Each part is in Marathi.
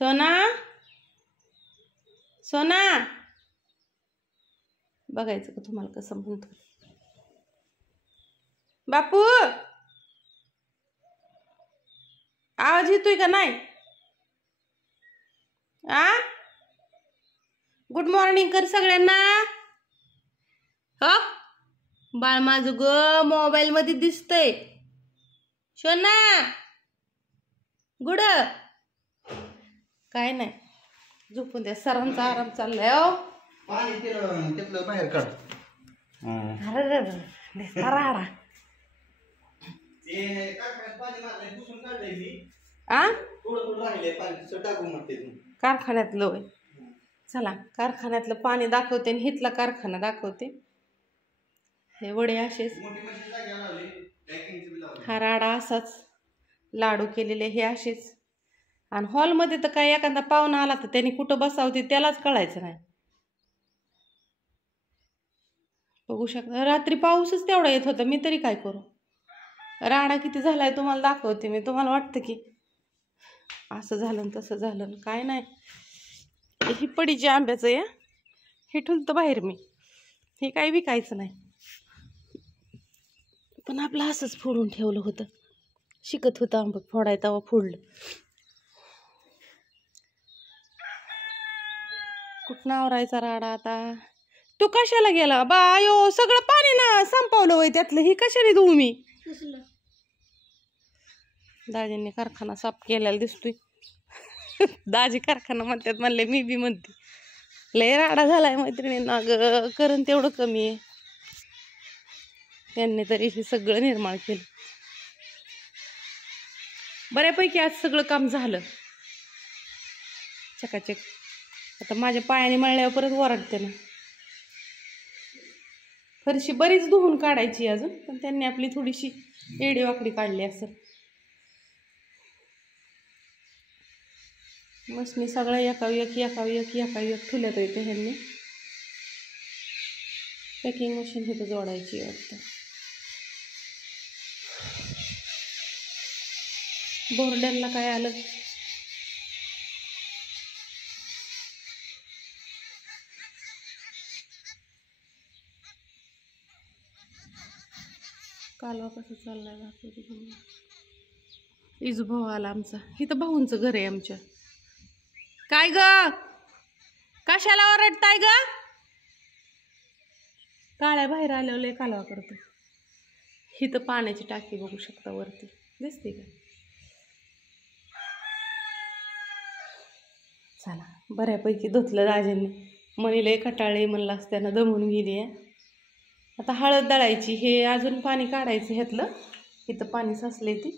सोना सोना बघायचं का तुम्हाला कसं म्हणतो बापू आवाज येतोय का नाही आ गुड मॉर्निंग कर सगळ्यांना हो बाळ माझं ग मोबाईल मध्ये दिसतंय सोना गुड काय नाही झोपून द्या सरांचा आराम चाललाय हो पाणी तिथलं बाहेर काढ राडा कारखान्यातलं होय चला कारखान्यातलं पाणी दाखवते आणि हितला कारखाना दाखवते हे वडे असेच हा राडा असाच लाडू केलेले हे असेच आणि हॉलमध्ये तर काय एखादा पाहुणा आला तर त्यांनी कुठं बसावते त्यालाच कळायचं नाही बघू शकता रात्री पाऊसच तेवढा येत होता मी तरी काय करू राडा किती झालाय तुम्हाला दाखवते मी तुम्हाला वाटतं की असं झालं तसं झालं काय नाही ही पडीची आंब्याचं या हे ठुलतं बाहेर मी हे काही विकायचं नाही पण आपलं असंच फोडून ठेवलं होतं शिकत होतं आंब फोडाय तेव्हा फोडलं कुठं आवरायचा राडा आता तू कशाला गेला बायो सगळं पाणी ना संपवलं होय त्यातलं ही कशाने धुऊ मी दाजींनी कारखाना साफ केलेला दिसतोय दाजी कारखाना म्हणतात म्हणले मी बी म्हणते लय राडा झालाय मैत्रिणींना ग करण तेवढं कमी आहे त्यांनी तरी हे सगळं निर्माण केलं बऱ्यापैकी आज सगळं काम झालं चकाचक आता माझ्या पायाने मळल्यावर परत ओरडते ना फरशी बरीच धुवून काढायची अजून पण त्यांनी आपली थोडीशी एडी वाकडी काढली असं मशनी सगळं एकावी एक ठुल्यात येते ह्यांनी पॅकिंग मशीन हे तर जोडायची वाटतं बोर्डेलला काय आलं कालवा कसं चाललाय दाखवते इजू भाऊ आला आमचा इथं भाऊंचं घर आहे आमच्या काय ग कशाला ओरडताय ग काळ्या बाहेर आल्यावर कालवा करतो इथं पाण्याची टाकी बघू शकता वरती दिसते का चला बऱ्यापैकी धुतलं राजांनी मनीला कटाळी म्हणलं त्यानं दमून गेली आहे आता हळद दळायची हे अजून पाणी काढायचं ह्यातलं इथं पाणी साचले ती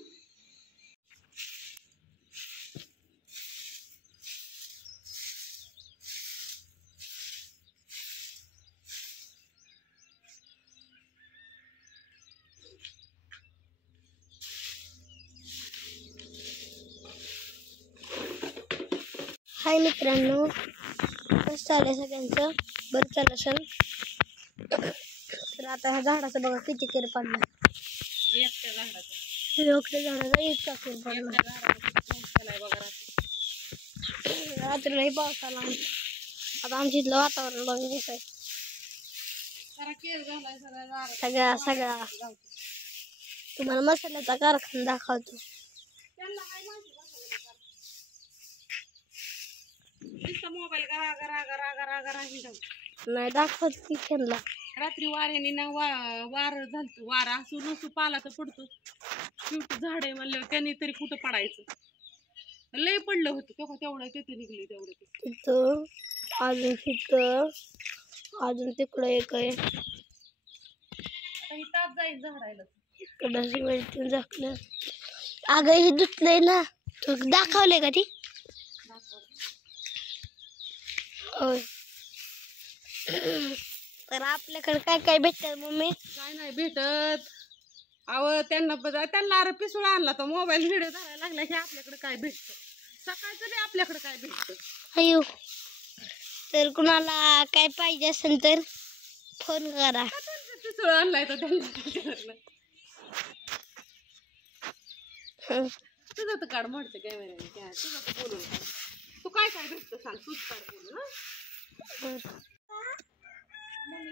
हाय मित्रांनो कसं चाललंय सगळ्यांचं बरं चाललं असेल तर आता ह्या झाडाचं बघा किती केर पडला एकट्या झाडाचा इतका केर पडला रात्री नाही पाऊस आला आता आमच्या इथलं वातावरण बघा कसं आहे सगळा तुम्हाला मसाल्याचा कारखाना दाखवतो मोबाईल नाही दाखवत की त्यांना रात्री वाऱ्याने ना वार झालत वारा असू नसू पाला तर पडतो शेवटी झाड आहे म्हणल्यावर त्यांनी तरी कुठं पडायचं लय पडलं होतं तेवढं तिथे निघले तेवढं तिथं अजून तिथं अजून तिकडं एक आहे ताप जाईल झाडायला इकडं झाकलं अगं हे धुतलंय ना तू दाखवलंय का ती होय तर आपल्याकडे काय काय भेटत मम्मी काय नाही भेटत अहो त्यांना अरे पिसूळ आणला तर मोबाईल व्हिडिओ धरायला लागला की आपल्याकडे काय भेटतं सकाळचं बी आपल्याकडे काय भेटतं अयो तर कुणाला काय पाहिजे असेल तर फोन करा पिसूळ आणलाय तर त्यांना तुझं तर काढ म्हणते कॅमेरा तुझं तर बोलून सांग तूच काढ बोलून, हं? बरं.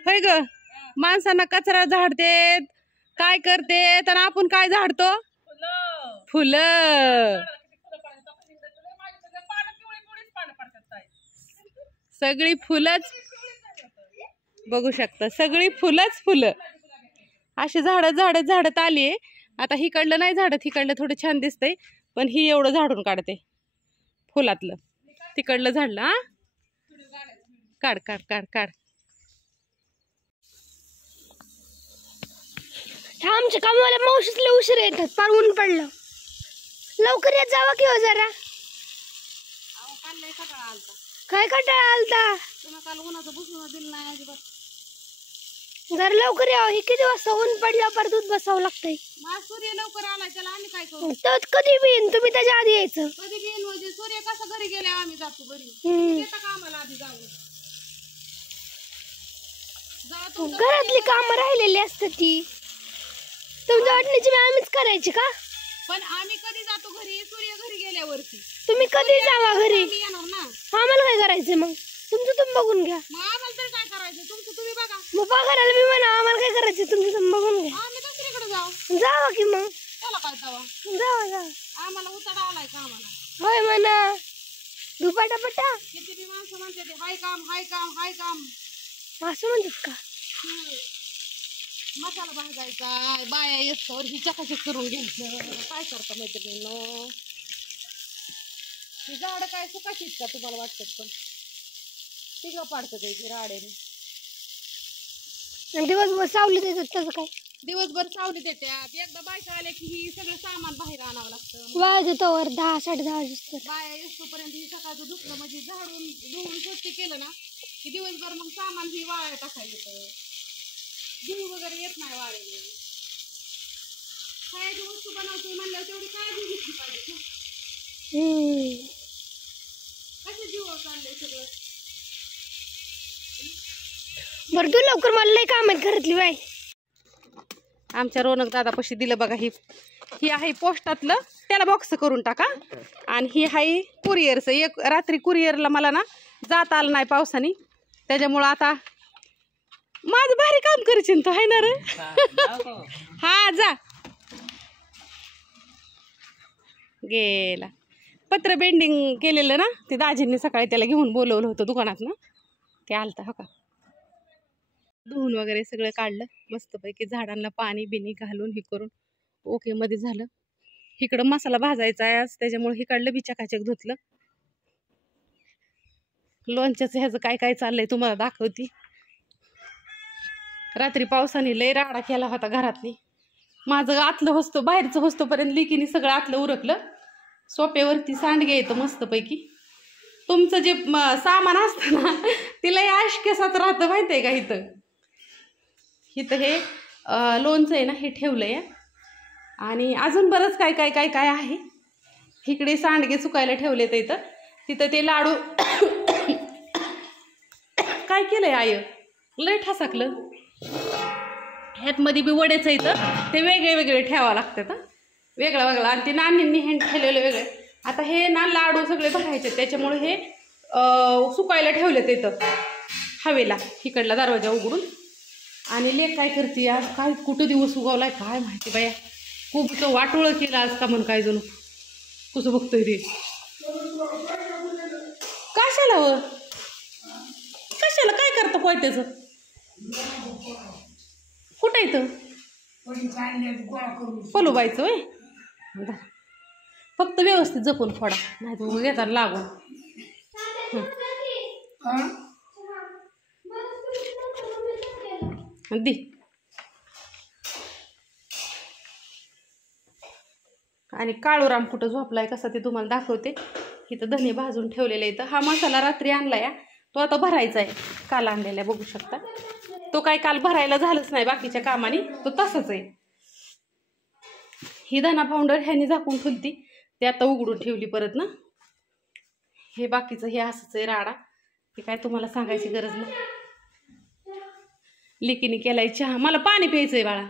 होय ग, माणसांना कचरा झाडतेत, काय करतेत, आणि आपण काय झाडतो? फुलं. सगळी फुलंच बघू शकता, सगळी फुलंच फुलं अशी झाडत आलीये. आता हिकडलं नाही झाडत, हिकडलं थोडं छान दिसतंय, पण ही एवढं झाडून काढते फुलातलं. तिकडलं झाडलं. हा, काढ काढ काढ काढ. आमच्या कामाला मावशीतले उशीर येतात, फार ऊन पडलं. लवकर येत जावा किंवा जरा. काय कंटाळा आलता? काल उन्हाचं बसून दिलं नाही अजिबात. जरा लवकर यावं. हे किती वाजता ऊन पडल्या पर दूध बसावं लागतंय. सूर्य लवकर आलाय, त्याला आम्ही काय करू? तर कधी बी येईन, तुम्ही त्याच्या आधी यायचं. कधी बी येईन म्हणजे सूर्य कसा घरी गेल्या आम्ही जातो घरी. येता का आम्हाला आधी जाऊ? घरातली कामं राहिलेली असतात ती तुमच्या वाटणीची आम्हीच करायची का? पण आम्ही कधी जातो घरी? सूर्य घरी गेल्यावरती. तुम्ही कधी जावा घरी, आम्ही येणार ना. आम्हाला काय करायचं मग? तुमचं तुम्ही बघून घ्या. मग आम्हाला तर काय करायचं? तुमचं तुम्ही बघा. मग पगाराला मी म्हणा आम्हाला काय करायचं, तुमचं तुम्ही बघून घ्या. आम्ही दुसरीकडे जाऊ. जावा की मग. त्याला काय जावा? जावा जावा. आम्हाला उतारा आलाय का आम्हाला? होय म्हणा. दुपाटापटा किती बी माणसं म्हणते ते हाय काम हाय काम हाय काम, असं म्हणतात का? मसाला भाजायचा, बाया येस्तवर ही चकाचक करून घ्यायचं. काय करता मैत्रिणींनो? ही झाडं काय सुकाशीत का तुम्हाला वाटतात? पण तिघ पाडतं ते राड्याने. दिवसभर सावली देतात त्याचं काय? दिवसभर सावली देतात. एकदा बायका आल्या की ही सगळं सामान बाहेर आणावं लागतं. वाज येतोवर 10 साडे 10 वाजता. बाया येस्तोपर्यंत ही सकाळचं दुसरं म्हणजे झाडून धुवून स्वच्छ केलं ना की दिवसभर मग सामान ही वाळ्या टाकायला येतं. धुवू वगैरे येत नाही वाळेले. खायची वस्तू बनवते म्हणल्यावर तेवढी काळजी घेतली पाहिजे ना. कसं जीव चाललंय सगळं. बरं तू लवकर, मला लय काम आहेत घरातली बाय. आमच्या रोनक दादापाशी दिलं बघा. ही आहे पोस्टातलं, त्याला बॉक्स करून टाका. आणि ही आहे कुरिअरचं. एक रात्री कुरिअरला मला ना जाता आलं नाही पावसाने, त्याच्यामुळं आता माझं भारी काम करशील तो आहे ना रे. हा जा गेला. पत्र बेंडिंग केलेलं ना, ते दाजींनी सकाळी त्याला घेऊन बोलवलं होतं दुकानात ना, ते आलतं. हो का, धुवून वगैरे सगळं काढलं मस्तपैकी, झाडांना पाणी बिनी घालून हे करून ओके मध्ये झालं. इकडं मसाला भाजायचा आहे आज, त्याच्यामुळे हे काढलं बिचाकाचक धुतलं. लोणच्याचं ह्याचं काय काय चाललंय तुम्हाला दाखवती. रात्री पावसाने लय राडा केला होता घरातली. माझं आतलं होस्तो बाहेरचं होस्तोपर्यंत लिकीने सगळं आतलं उरकलं. सोप्यावरती सांडगे येतं मस्तपैकी. तुमचं जे सामान असतं ना तिला आशकेसात राहतं माहिती आहे का? इथं हे लोणचं आहे ना, हे ठेवलं आहे. आणि अजून बरंच काय काय काय काय आहे. इकडे सांडगे सुकायला ठेवले तर इथं. तिथं ते लाडू काय केलंय आय, लय ठसाकलं. ह्यातमध्ये बी वडेचं इथं ते वेगळे वेगळे ठेवावं लागतात. वेगळं वेगळं. आणि ते नाण्यांनी हे ठेवलेलं वेगळे. आता हे ना लाडू सगळे भरायचे, त्याच्यामुळे हे सुकायला ठेवलेत इथं हवेला, इकडला दरवाजा उघडून. आणि लेक काय करते आज, काय कुठं दिवस उगवलाय काय माहिती बाया. खूप तो वाटोळं केलं आज का म्हणून काय जणू. कसं बघतोय रे, कशाला व कशाला काय करतं कोयत्याचं? कुठं येतं पलूबाईचं वय. फक्त व्यवस्थित जपून फोडा, नाही तर मग येतात लागून. दे आणि काळूराम कुठं झोपलाय कसा ते तुम्हाला दाखवते. इथं धने भाजून ठेवलेले. इथं हा मसाला रात्री आणलाय, तो आता भरायचा आहे. काल आणलेला बघू शकता. तो काय काल भरायला झालंच नाही बाकीच्या कामाने, तो तसंच आहे. ही धना पावडर ह्याने झाकून ठेवती, ते आता उघडून ठेवली परत ना. हे बाकीचं हे असंच आहे राडा, हे काय तुम्हाला सांगायची गरज नाही. लिकीने केलाय चहा. मला पाणी प्यायचंय बाळा.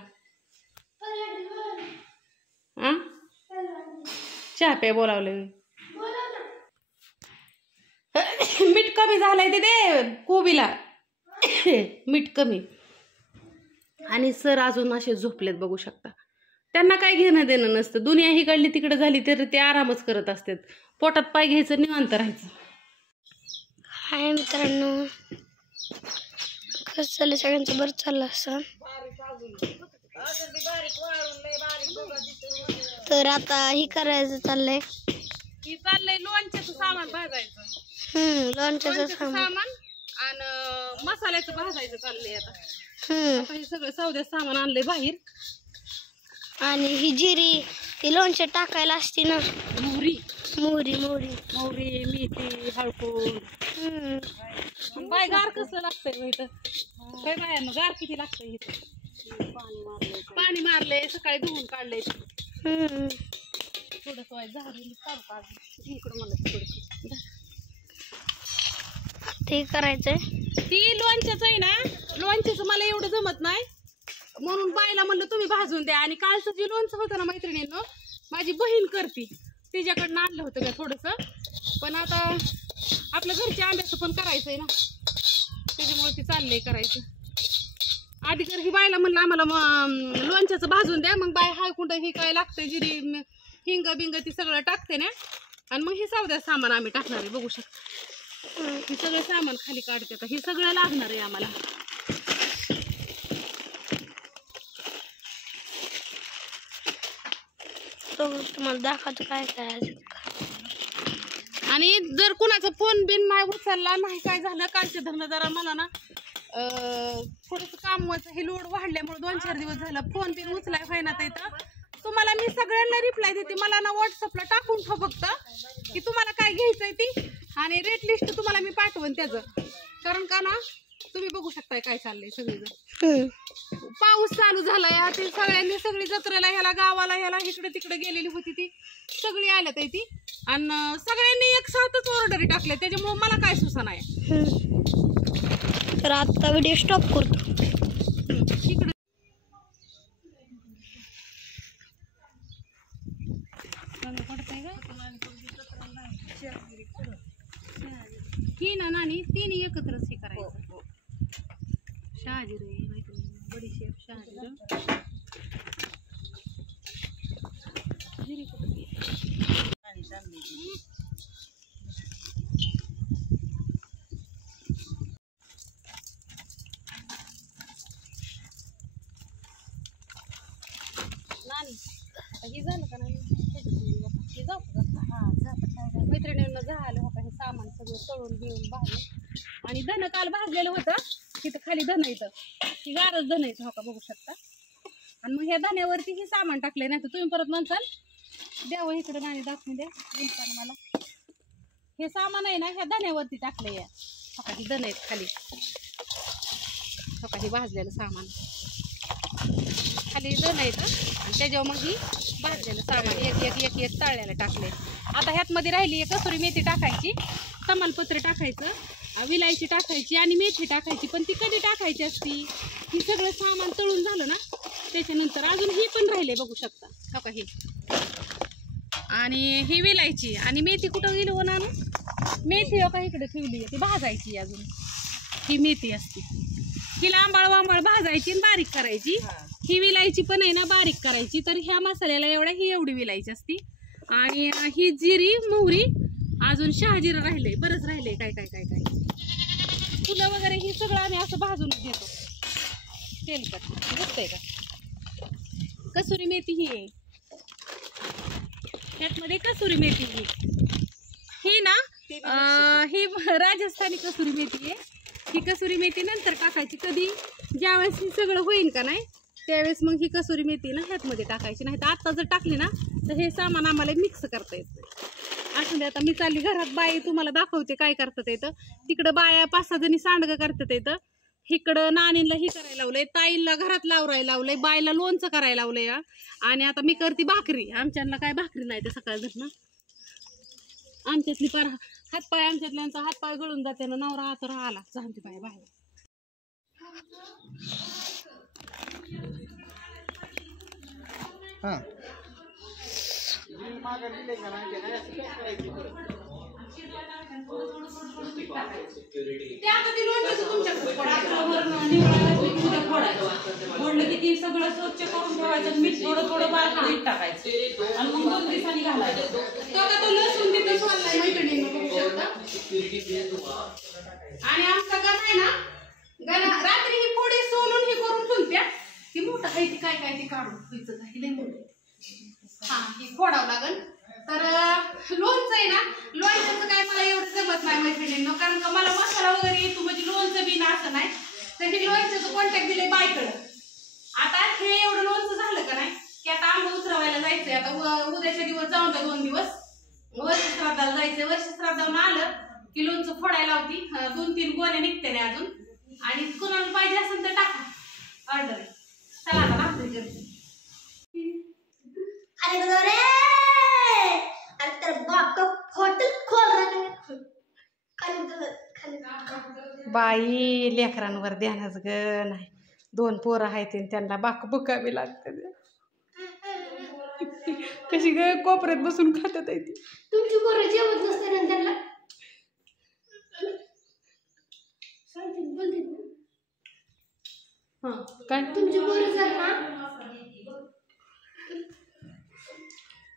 चहा प्या बोलावलं. कमी झालंय ते दे कोबीला. मीठ कमी. आणि सर अजून असे झोपलेत बघू शकता. त्यांना काय घेणं देणं नसतं. दुनिया हिकडली तिकडे झाली तर ते आरामच करत असतात. पोटात पाय घ्यायचं निवांत राहायचं. हाय मित्रांनो, कसं चाललं सगळ्यांचं? बरं चाललं असं. तर आता ही करायचं चाललंय. ही चाललंय लोणच्याचं सामान भाजायचं. लोणच्याचं सामान आणि मसाल्याचं भाजायचं चाललंय आता. हम्म. हे सगळं सौद्याचं सामान आणलंय बाहेर. आणि ही जिरी ती लोणच्यात टाकायला असते ना. मोहरी मोहरी मोहरी मोहरी मेथी हळकुंड. बाय गार कसं लागतंय इथं? काय बायांना गार किती लागतंय इथं? पाणी मारलंय सकाळी धुवून काढलंय. थोडस वाईट झाडून काढू इकडं मला थोडं ते करायचंय. ती लोणच्याचं आहे ना, लोणच्याचं मला एवढं जमत नाही म्हणून बायला म्हणलं तुम्ही भाजून द्या. आणि कालचं जे लोणचं होतं ना मैत्रिणींनो, माझी बहीण करती, तिच्याकडनं आणलं होतं मी थोडंसं. पण आता आपल्या घरच्या आंब्याचं पण करायचंय ना, त्याच्यामुळे ते चाललंय करायचं. आधी तर ही बायला म्हणलं आम्हाला लोणच्याचं भाजून द्या. मग बाय हळकुंड हे काय लागतंय जिरी हिंग बिंग ती सगळं टाकते ना. आणि मग हे सौद्या सामान आम्ही टाकणार आहे बघू शकता. हे सगळं सामान खाली काढते. आता हे सगळं लागणार आहे आम्हाला. तुम्हाला दाखवतो काय करायचं. आणि जर कुणाचा फोन बिन नाही उचलला नाही काय झालं, कालच्या धरणं जरा मला ना थोडंसं कामाचं हे लोड वाढल्यामुळे 2-4 दिवस झालं फोन बिन उचलाय व्हायना. इथं तुम्हाला मी सगळ्यांना रिप्लाय देते. मला ना व्हॉट्सअपला टाकून ठेव फक्त की तुम्हाला काय घ्यायचंय ती, आणि रेट लिस्ट तुम्हाला मी पाठवून त्याचं. कारण का ना तुम्ही बघू शकताय काय चाललंय सगळीजण. पाऊस चालू झालाय. ते सगळ्यांनी सगळी जत्रेला ह्याला गावाला ह्याला इकडे तिकडे गेलेली होती ती सगळी आल्यात आहे ती. आणि सगळ्यांनी एक साथच ऑर्डरी टाकल्या, त्याच्यामुळे मला काय सुचना आहे. तर आता व्हिडिओ स्टॉप करतो. इकडे ही ना नानी तिन्ही एकत्रच हे करायचं. शहाजिरे बडीशेप शहाजिरे नानी हे झालं का नाही? हे जाऊ का? मैत्रिणींना झालं हो का हे सामान सगळं तळून बिळून भाजून. आणि धन काल भाजलेलं होतं तिथं खाली धन येतं, ही गारच धन येतं हो का बघू शकता. आणि मग ह्या धन्यावरती हे सामान टाकलंय. नाही तर तुम्ही परत म्हणसाल द्यावं इकडं नाणी दाखवून द्या बोलताना मला. हे सामान आहे ना ह्या धन्यावरती टाकलंय. हो का ही धन आहेत खाली. हो का हे भाजलेलं सामान खाली धन येतं आणि त्याच्यावर मग ही भाजलेलं सामान एक एक एक एक तळल्याला टाकले. आता ह्यातमध्ये राहिली एक कसुरी मेथी टाकायची, तमालपत्र टाकायचं, विलायची टाकायची आणि मेथी टाकायची. पण ती कधी टाकायची असती? ही सगळं सामान तळून झालं ना त्याच्यानंतर. अजून ही पण राहिले बघू शकता हो का हे. आणि ही विलायची आणि मेथी कुठं गेली हो ना, मेथी हो का इकडे ठेवली आहे ती भाजायची. अजून ही मेथी असते हिला आंबाळ वांबाळ भाजायची आणि बारीक करायची. ही विलायची पण आहे ना बारीक करायची. तर ह्या मसाल्याला ही एवढी विलायची असती. आणि ही जिरी मोहरी अजून शहाजिरं राहिले, बरंच राहिले काय काय काय काय फुलं वगैरे हे सगळं आम्ही असं भाजूनच घेतो तेलकट. दिसतंय का? कसुरी मेथी ही आहे ह्यातमध्ये. कसुरी मेथी ही ना ही राजस्थानी कसुरी मेथी आहे. ही कसुरी मेथी नंतर टाकायची. कधी ज्यावेळेस ही सगळं होईल का नाही त्यावेळेस मग ही कसुरी मेथी ना ह्यातमध्ये टाकायची. नाही तर आत्ता जर टाकली ना तर हे सामान आम्हाला मिक्स करता येत नाही. असं दे. आता मी चालली घरात, बाई तुम्हाला दाखवते काय करतात येतं. तिकडं बाया 5-6 जणी सांडगं करतात येतं. इकडं नानीला ही करायला लावलंय, ताईला घरात लावरायला लावलंय, बायला लोणचं करायला लावलंय. आणि आता मी करते भाकरी. आमच्याला काय भाकरी नाही ते सकाळ ना आमच्यातली पार हातपाय, आमच्यातल्यांचा हातपाय गळून जाते ना. नवरा आता राहिला सांगते बाय बाहेर. हां टाकायचं. ते आता ते लोणचं तुमच्याकडे फोडायचं, निवडायला उद्या फोडायचं. फोडलं की ते सगळं स्वच्छ करून ठेवायचं. मीठ थोडं थोडं बारकं मीठ टाकायचं आणि मग 2 दिवसांनी घालायचं. तो लसूण तिथं सोडलाय मैत्रिणींना बघू शकता. आणि आमचा गण आहे ना, रात्री ही फोडी सोलून ही करून ठेवत्या. ती मोठं आहे ती काय ती काढून व्हायचं काही लय मोठं. हा ही फोडावं लागल. तर लोणचं आहे ना, लोणच्याचं काय मला एवढं जमत नाही मैत्रिणींनो, कारण का मला मसाला वगैरे येतो म्हणजे लोणचं बी असं नाही. तर हे लोणच्याचं कॉन्टॅक्ट दिलंय बायकडं. आता हे एवढं लोणचं झालं का नाही की आता आंबा उतरवायला जायचंय. आता उद्याच्या दिवस जाऊन द्या 2 दिवस वर्षश्राद्धाला जायचंय. वर्षश्राद्धाला आलं की लोणचं फोडायला होती. 2-3 गोण्या निघते नाही अजून. आणि कुणाला पाहिजे असेल तर टाका ऑर्डर. चला आता भाकरी करते. बाई लेकरांवर ध्यानच ग नाही. 2 पोरं आहेत त्यांना बाक बुकावी लागते. कशी ग कोपऱ्यात बसून खातात आहे ती. तुमची पोरं जेवत नसते ना त्यांना काय तुमची पोरं जर ना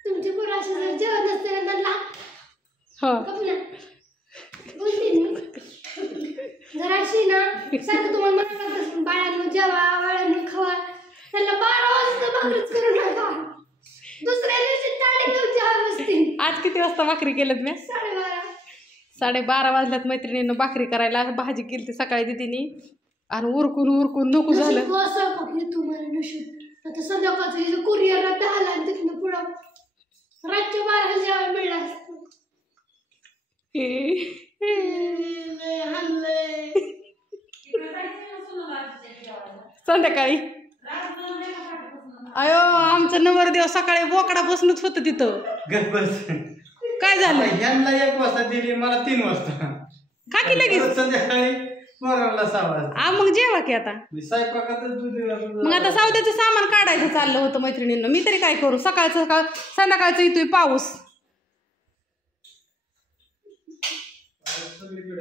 तुमची पोरं अशी जर जेवत नसते ना त्यांना जर अशी ना सारखं तुम्हाला म्हणत बाळांनो जेवा बाळांनो खावा, त्यांना 12 वाजता भाकरीच करू नका. दुसऱ्या दिवशी ताडे घेऊन जेवा बसतील. आज किती वाजता भाकरी केल्यात मी? 12:30 वाजल्यात मैत्रिणीनं भाकरी करायला. भाजी केली ती सकाळी दिदीनी आणि उरकून नको झालं. तुम्हाला नशीब आता संध्याकाळचं कुरिअर आला आणि तिथनं पुढं रातच्या 12 जेवायला मिळलं असतं. संध्याकाळी अयो आमचा नवरदेव सकाळी बोकडा बसणच होतं तिथं. काय झालं? यांना 1 वाजता दिली, मला 3 वाजता. का की लगेच संध्याकाळी पोराला 6 वाजता. मग जेवा की आता. स्वयंपाकातच मग आता सौद्याचं सामान काढायचं चाललं होतं मैत्रिणींना. मी तरी काय करू? संध्याकाळचं येतोय पाऊस.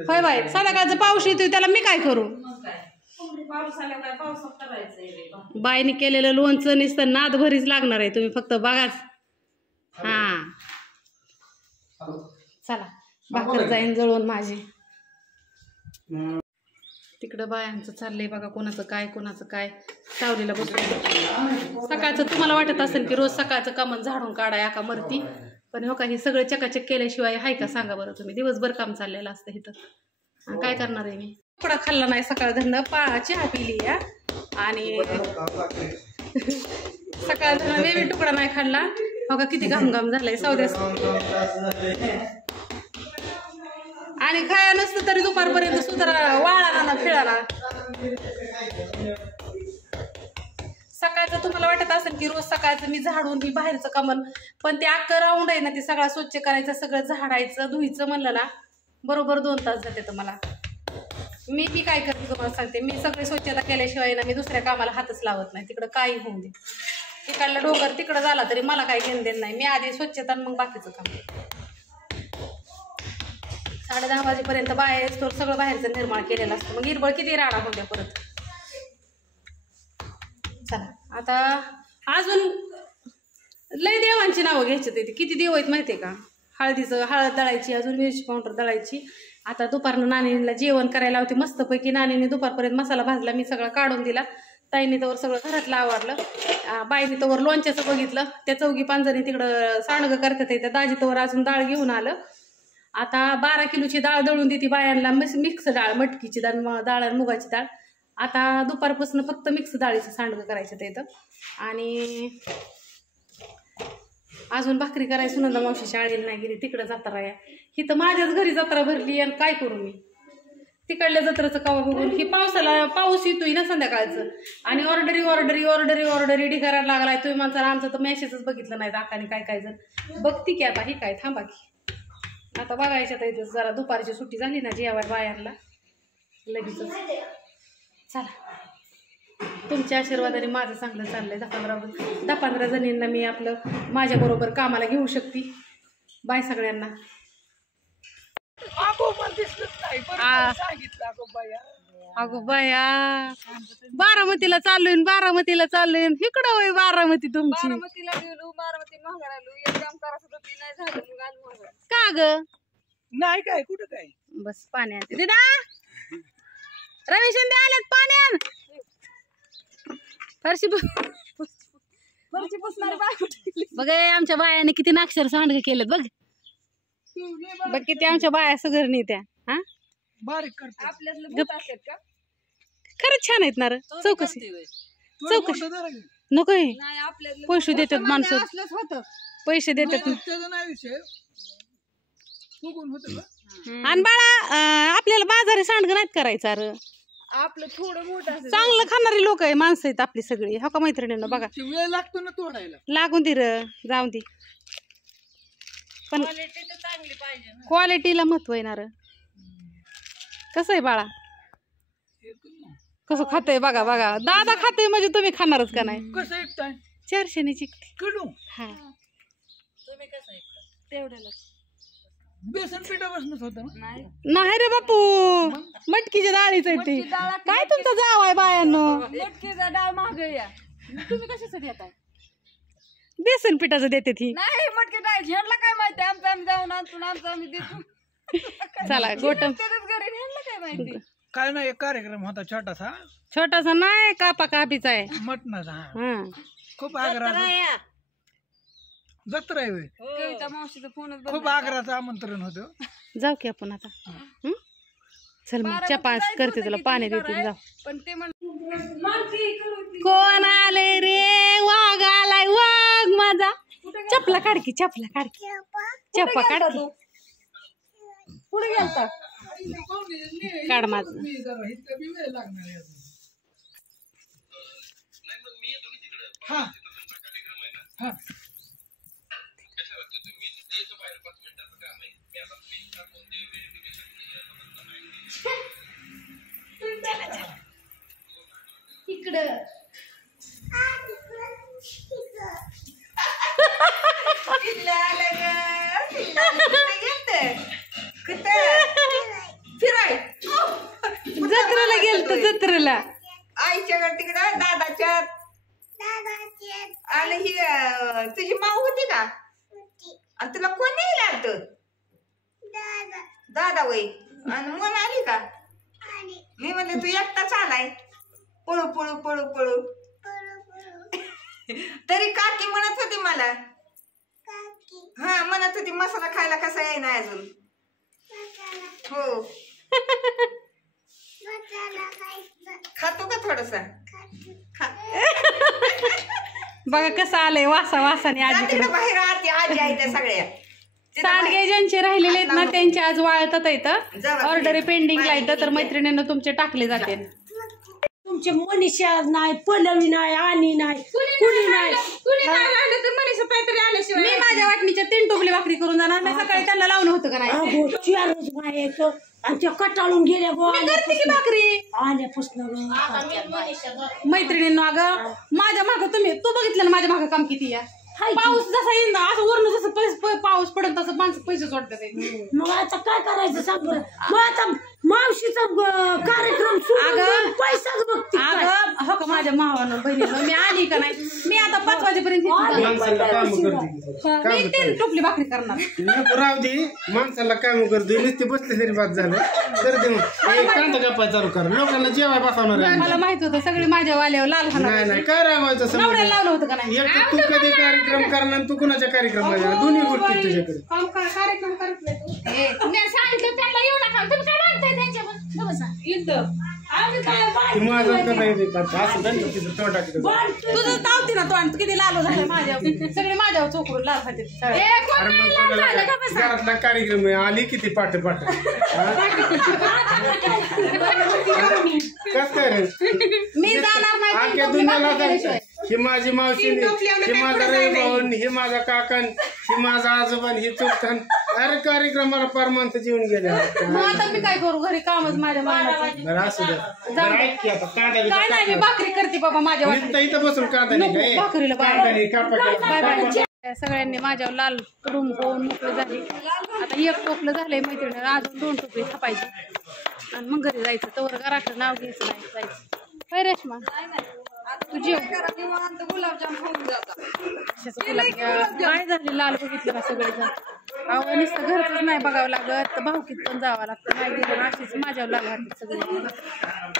होय बाई, संध्याकाळचं पाऊस येतोय त्याला मी काय करू? बाईने केलेलं लोणचं नुसतं नाद भरीच लागणार आहे. तुम्ही फक्त बघाच. हा चला भाकर जाईन जळून माझी. तिकडं बायांचं चाललंय बघा, कोणाचं काय सावलीला बसून. सकाळचं तुम्हाला वाटत असेल की रोज सकाळचं कामं झाडून काढाय का मरती, पण हो का हे सगळं चकाचक केल्याशिवाय हाय का सांगा बरं तुम्ही. दिवसभर काम चाललेलं असतं इथं. काय करणार आहे मी? तुकडा खाल्ला नाही सकाळ धरणं. चहा पिली या आणि सकाळ धरणं मी तुकडा नाही खाल्ला. हो का किती घाम झालाय सौद्या. आणि खाया नसतं तरी दुपारपर्यंत सुद्धा वाळा ना फिळाला. सकाळचं तुम्हाला वाटत असेल की रोज सकाळचं मी झाडून मी बाहेरचं कामन, पण ते अख्खं राऊंड आहे ना ते सगळं स्वच्छ करायचं, सगळं झाडायचं धुईचं म्हणलं ना बरोबर 2 तास जाते. तर मला मी काय करते तुम्हाला सांगते. मी सगळी स्वच्छता केल्याशिवाय ना मी दुसऱ्या कामाला हातच लावत नाही. तिकडं काही होऊन दे, तिकडला डोकर तिकडं झाला तरी मला काही घेणं देणं नाही. मी आधी स्वच्छता मग बाकीचं काम. 10:30 वाजेपर्यंत बाहेर सगळं बाहेरचं निर्माण केलेलं असतं. मग हिरबळ किती राडा होत्या परत. चला आता अजून लय देवांची नावं घ्यायची. ते किती देव आहेत माहिती आहे का? हळद दळायची, अजून मिरची पावडर दळायची. आता दुपारनं नानीला जेवण करायला होते मस्तपैकी. नानीने दुपारपर्यंत मसाला भाजला, मी सगळा काढून दिला. ताईने तवर सगळं घरातलं आवरलं. बाईने तवर लोणच्याचं बघितलं. त्या 4-5 तिकडं सांडगं करतात. त्या दाजी तवर अजून डाळ घेऊन आलं. आता 12 किलोची डाळ दळून देते बायांना. मिक्स डाळ, मटकीची डाळ आणि मुगाची डाळ. आता दुपारपासून फक्त मिक्स डाळीचं सांडगं करायचं त्याचं. आणि अजून भाकरी करायची. सुनंदा मावशी शाळेला नाही गेली, तिकडं जत्रा आहे. ही तर माझ्याच घरी जत्रा भरली आणि काय करू मी? तिकडल्या जत्राचं कवा बघून की पाऊस येतोय ना संध्याकाळचं. आणि ऑर्डरी ढिगारा लागलाय. तुम्ही म्हणता आमचं तर मेसेजच बघितलं नाही दाखाने काय जण बघती की. आता ही काय थांबा की आता बघायच्या तर जरा दुपारची सुट्टी झाली ना जेवाय बायांना लगेच. चला तुमच्या आशीर्वादाने माझं चांगलं चाललंय. 10-15 जणींना मी आपलं माझ्याबरोबर कामाला घेऊ शकते. बाय सगळ्यांना. अगो बाया बारामतीला चाललोय इकडं होय बारामती तुमची का ग नाही काय कुठं काय बस पाण्यात दिदा रवी शिंदे आलेत पाण्यात फरशी बघ आमच्या बायाने किती नाक्षर सांडग केलेत बघ बघ किती आमच्या बाया सगळं त्या हा बारीक करते खरंच छान आहेत ना रे चौकशी नको पैसे देतात माणसं पैसे देतात आणि बाळा आपल्याला बाजारी सांडग नाहीत करायचं अरे आपलं थोडं मोठं चांगलं खाणारी लोक आहे माणसं आहेत आपली सगळी हा का मैत्रिणींना बघा वेळ लागतो ना तोडायला लागून दे र जाऊन दे पण चांगली पाहिजे क्वालिटीला महत्व येणार कसं आहे बाळा कसं खातंय बघा बघा दादा खातोय म्हणजे तुम्ही खाणारच का नाही कसं एकटाय 400 ने चिकते किलो हा तुम्ही कसं ऐकता तेवढ्याला बेसन पिठापासूनच होतं नाही रे बापू मटकीच्या डाळीच आहे ते काय तुमचं जाव आहे बायांनो मटकीचा डाळ महाग या तुम्ही कशासाठी येताय बेसन पिठाचं देते ती नाही मटकी डाळ ह्यांना काय माहिती आमचं आम्ही जाऊन आणतो आमचं आम्ही देतो चला गोटम घरी ह्यांना काय माहिती काय नाही एक कार्यक्रम होता छोटासा छोटासा नाही कापा कापीचा आहे मटणाचा हा खूप आग्रह जत्रा आहे होय. कविता मावशीचा फोनच खूप आग्रहाचं आमंत्रण होतं जाऊ की आपण आता चल मग चपास करते तुला पाणी देते जाऊ पण ते कोण आले रे वाघ आलाय वाघ माझा चपला काढकी चप्पा काढकी पुढे गेलता काढ माझ हा हा इकडं जत्रेला गेलत जत्रेला आईच्या तिकडं दादाच्या आणि ही तुझी माऊ होती का आणि तुला कोण नाही लागत दादा वय आणि मन आली का मी म्हणले तू एकटाच आलाय पळू पळू पळू पळू तरी काकी म्हणत होती मला हा म्हणत होती मसाला खायला कसा येईना अजून हो खातो का थोडसा बघा कसं आलंय वासा वासाने आजी बाहेर आजी आहे त्या सगळ्या सांडगे ज्यांचे राहिलेले आहेत ना त्यांचे आज वाळतात येतं ऑर्डर पेंडिंगला येतं तर मैत्रिणींना तुमचे टाकले जाते तुमचे मनीषा नाही पल्लवी नाही आणि नाही कुणी नाही मी माझ्या वाटणीच्या 3 टोपली भाकरी करून जाणार नाही सकाळी त्यांना लावलं होतं का नाही अगो चारच बायक आणि त्या कटाळून गेल्या भाकरी आल्यापासून मैत्रिणींनो अगं माझ्या मागं तू बघितलं ना माझ्या मागं काम किती या पाऊस जसा येईल ना असं वरून जसं पाऊस पडत तसं माणसं पैसे सोडतात मग आता काय करायचं सांग बरं मग आता मावशीचा कार्यक्रम सुरू पैसाच बघते अगं हो का माझ्या भावानं बहिणीनं मी आली का नाही मी आता 5 वाजेपर्यंत मी 3 टोपली भाकरी करणार राव दे माणसाला काम करतो नुसते बसले तरी बाद झालं तर दे मग कांदा कापाय चालू कर लोकांना जेवाय बसवणार मला माहित होतं सगळे माझ्या वाल्यावर लाल नाही नाही काय रावायचं नवऱ्याला लावलं होतं का नाही एक तू कधी कार्यक्रम करणार तू कुणाच्या कार्यक्रम दोन्ही गोष्टी तुझ्याकडे कार्यक्रम करत नाही मी सांगितलं त्यांना येऊ नका तुम्ही काय म्हणताय त्यांच्यावर तुझं तावती ना तोंड किती लाल झालं माझ्या सगळे माझ्यावर चोकरून लाल खाते घरातला कार्यक्रम आहे आली किती पाठ पाठ कस काय रे मी जाणार आख्या दुनियाला ही माझी मावशी ही माझा रविभाऊन ही माझा काकण ही माझा आजोबान ही चुलतान अरे कार्यक्रमाला पार माणसं जेवून गेले मग आता मी काय करू घरी कामच माझ्या मनाचं बरं असू द्या ऐक की आता कांदा काय नाही मी भाकरी करते बाबा माझ्या वाटत इथं बसून कांदा नाही भाकरीला कांदा नाही कापा सगळ्यांनी माझ्यावर लाल करून होऊन मोकळे झाले. आता एक टोपलं झालंय मैत्रिणी, अजून 2 टोपले थापायचे आणि मग घरी जायचं. तवर घराकडं नाव घ्यायचं नाही, जायचं. होय रेश्मा तू जेव. गुलाबजाम खाऊन जातात. काय झाले लाल बघितलं का सगळेजण. अहो नुसतं घरच नाही बघावं लागत, भावकीत पण जावं लागतं. नाही गेलं अशीच माझ्यावर लागत सगळे.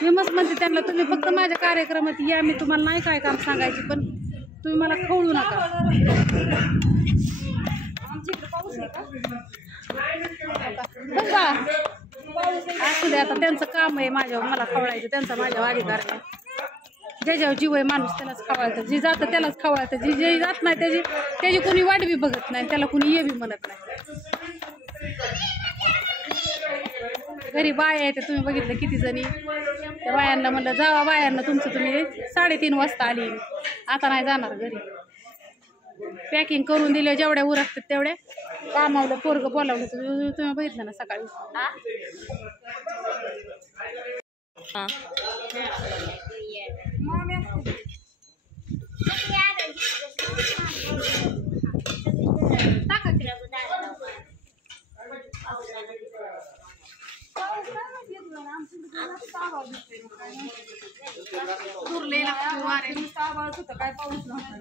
मी मस्त म्हणते त्यांना, तुम्ही फक्त माझ्या कार्यक्रमात या, मी तुम्हाला नाही काय काम सांगायची, पण तुम्ही मला खवळू नका. असू दे, आता त्यांचं काम आहे माझ्यावर मला खवळायचं, त्यांचा माझ्यावर अधिकार आहे. ज्याच्यावर जीव आहे माणूस त्यालाच खवळतं, जी जातं त्यालाच खवळतं, जी जात नाही त्याची कोणी वाट बी बघत नाही, त्याला कोणी ये बी म्हणत नाही. घरी बाया आहे ते तुम्ही बघितलं किती जणी. त्या बायांना म्हणलं जावा बायांना तुमचं तुम्ही 3:30 वाजता आली, आता नाही जाणार घरी. पॅकिंग करून दिले, जेवढ्या उरकतात तेवढ्या. कामावलं पोरगं बोलावलं तुम्ही बघितलं ना सकाळी. काय पाऊस नव्हता.